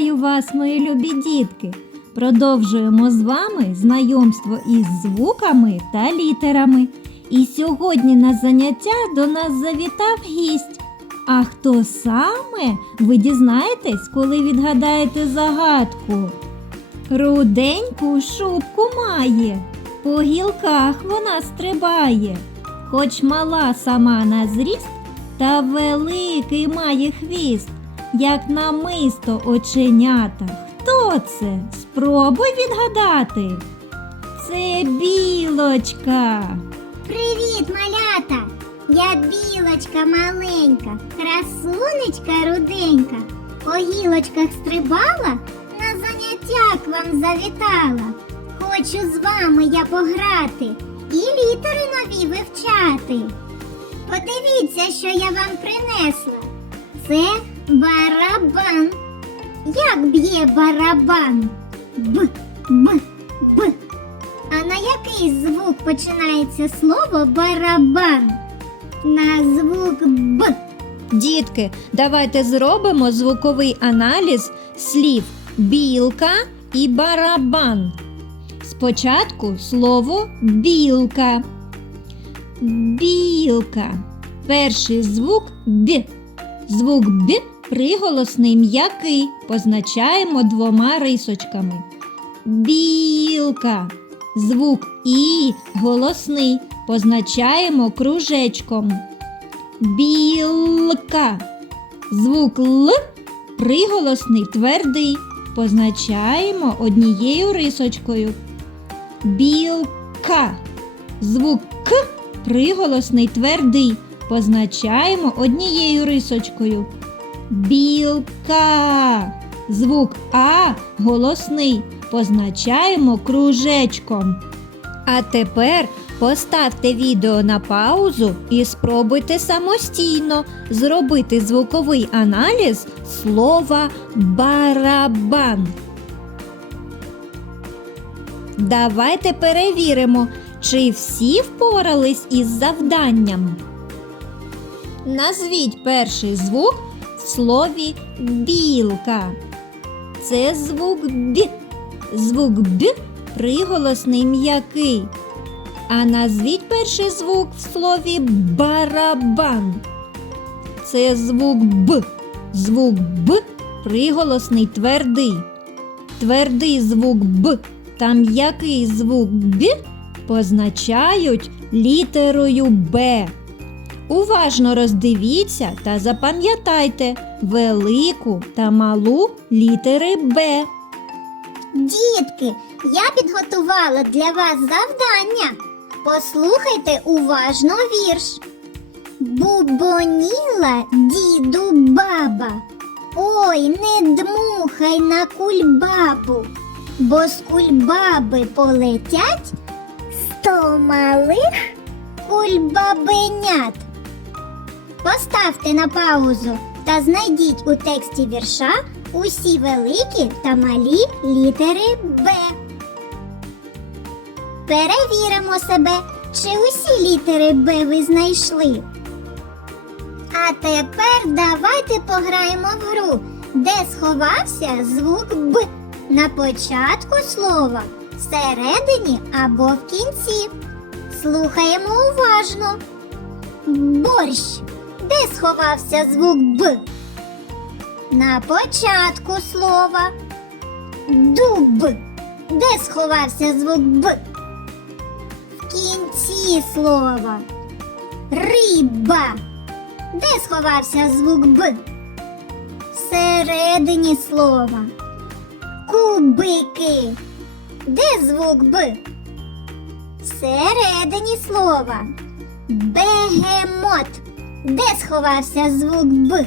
Вітаю вас, мої любі дітки! Продовжуємо з вами знайомство із звуками та літерами. І сьогодні на заняття до нас завітав гість. А хто саме ви дізнаєтесь, коли відгадаєте загадку? Руденьку шубку має, по гілках вона стрибає, хоч мала сама на зріст, та великий має хвіст, як намисто оченята. Хто це? Спробуй відгадати. Це білочка. Привіт, малята! Я білочка маленька, красунечка руденька. По гілочках стрибала, на заняття к вам завітала. Хочу з вами я пограти і літери нові вивчати. Подивіться, що я вам принесла. Це барабан. Як б'є барабан? Б, б, б. А на який звук починається слово барабан? На звук Б. Дітки, давайте зробимо звуковий аналіз слів білка і барабан. Спочатку слово білка. Білка. Перший звук Б. Звук Б приголосний м'який. Позначаємо двома рисочками. Білка. Звук І голосний. Позначаємо кружечком. Білка. Звук Л приголосний твердий. Позначаємо однією рисочкою. Білка. Звук К приголосний твердий. Позначаємо однією рисочкою. Білка. Звук А голосний. Позначаємо кружечком. А тепер поставте відео на паузу і спробуйте самостійно зробити звуковий аналіз слова барабан. Давайте перевіримо, чи всі впорались із завданням. Назвіть перший звук слові білка. Це звук Б. Звук Б приголосний м'який. А назвіть перший звук в слові барабан. Це звук Б. Звук Б приголосний твердий. Твердий звук Б та м'який звук Б позначають літерою Б. Уважно роздивіться та запам'ятайте велику та малу літери Б. Дітки, я підготувала для вас завдання. Послухайте уважно вірш. Бубоніла діду баба. Ой, не дмухай на кульбабу, бо з кульбаби полетять сто малих кульбабенят. Поставте на паузу та знайдіть у тексті вірша усі великі та малі літери Б. Перевіримо себе, чи усі літери Б ви знайшли. А тепер давайте пограємо в гру, де сховався звук Б на початку слова, всередині або в кінці. Слухаємо уважно. Борщ. Де сховався звук Б? На початку слова. Дуб. Де сховався звук Б? В кінці слова. Риба. Де сховався звук Б? Всередині слова. Кубики. Де звук Б? Всередині слова. Бегемот. Де сховався звук Б?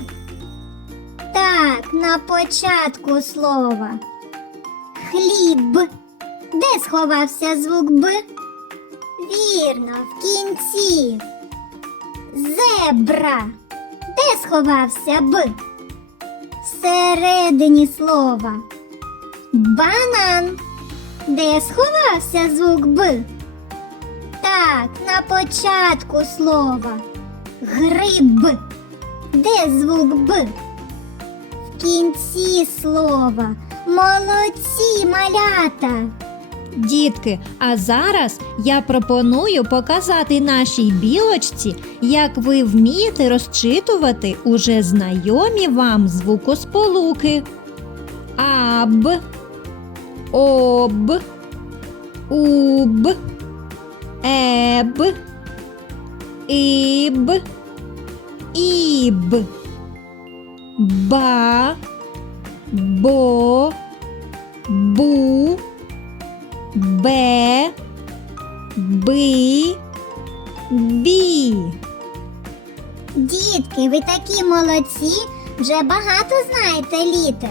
Так, на початку слова. Хліб. Де сховався звук Б? Вірно, в кінці. Зебра. Де сховався Б? Всередині слова. Банан. Де сховався звук Б? Так, на початку слова. Гриб. Де звук Б? В кінці слова. Молодці, малята! Дітки, а зараз я пропоную показати нашій білочці, як ви вмієте розчитувати уже знайомі вам звукосполуки. Аб, об, уб, еб, іб, іб, ба, бо, бу. Б, Би, Бі. Дітки, ви такі молодці, вже багато знаєте літер.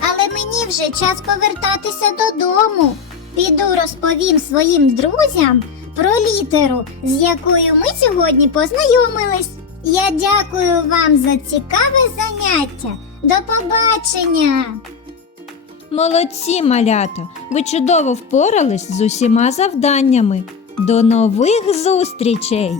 Але мені вже час повертатися додому. Піду розповім своїм друзям про літеру, з якою ми сьогодні познайомились. Я дякую вам за цікаве заняття. До побачення! Молодці, малята! Ви чудово впорались з усіма завданнями. До нових зустрічей!